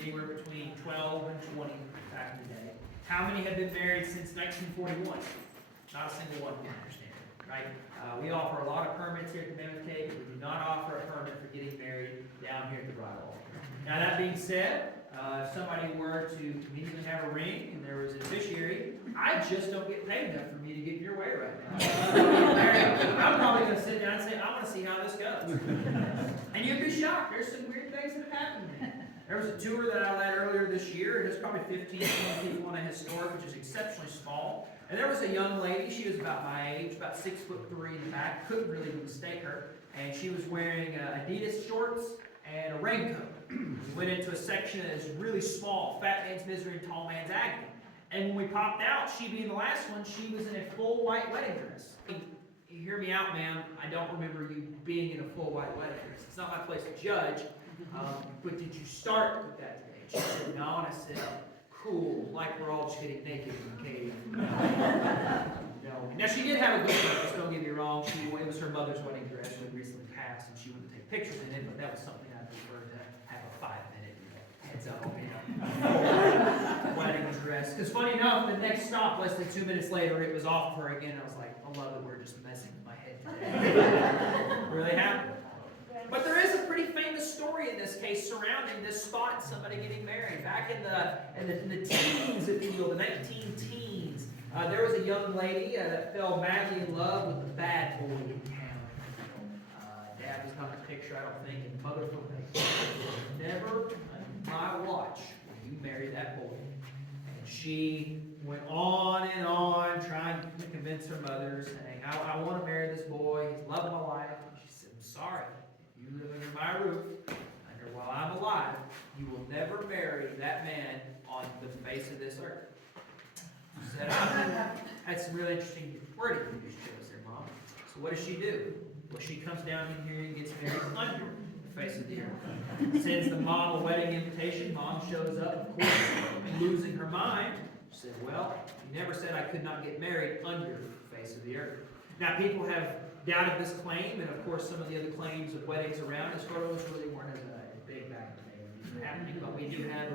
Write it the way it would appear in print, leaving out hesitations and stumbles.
anywhere between 12 and 20 back in the day. How many have been married since 1941? Not a single one, I understand, right? We offer a lot of permits here at the Mammoth Cave, but we do not offer a permit for getting married down here at the bridal altar. Now that being said, if somebody were to immediately have a ring and there was an officiary, I just don't get paid enough for me to get your way right now. I'm probably going to sit down and say, I want to see how this goes. And you'd be shocked. There's some weird things that have happened to me. There was a tour that I led earlier this year, and there's probably 15 to 20 people on a historic, which is exceptionally small. And there was a young lady, she was about my age, about 6'3" in the back, couldn't really mistake her. And she was wearing Adidas shorts and a raincoat. We went into a section that is really small, fat man's misery and tall man's agony. And when we popped out, she being the last one, she was in a full white wedding dress. You hear me out, ma'am. I don't remember you being in a full white wedding dress. It's not my place to judge. But did you start with that today? She said, no. And I said, cool, like we're all just getting naked in the cave. No. Now, she did have a good purpose, don't get me wrong. It was her mother's wedding dress. She had recently passed, and she wouldn't take pictures in it, but that was something I preferred to have a 5-minute heads up, wedding dress. Because funny enough, the next stop, less than 2 minutes later, it was off for her again. I was like, I love that we're just messing with my head today. Really happened. But there is a pretty famous story in this case surrounding this spot and somebody getting married. Back in the teens, if you will, the 19-teens, there was a young lady that fell madly in love with the bad boy in town. Dad was not in the picture, I don't think, and mother told me, never on my watch will you marry that boy. And she went on and on trying to convince her mother, saying, I want to marry this boy, he's loving my life. And she said, I'm sorry. You live under my roof, under while I'm alive, you will never marry that man on the face of this earth. She said, that's some really interesting wording you just chose there, Mom. So what does she do? Well, she comes down in here and gets married under the face of the earth. Sends the mom a wedding invitation. Mom shows up, of course, losing her mind. She said, well, you never said I could not get married under the face of the earth. Now, people have doubted this claim, and of course some of the other claims of weddings around, as photos really weren't as big back in the day when these were happening, but we do have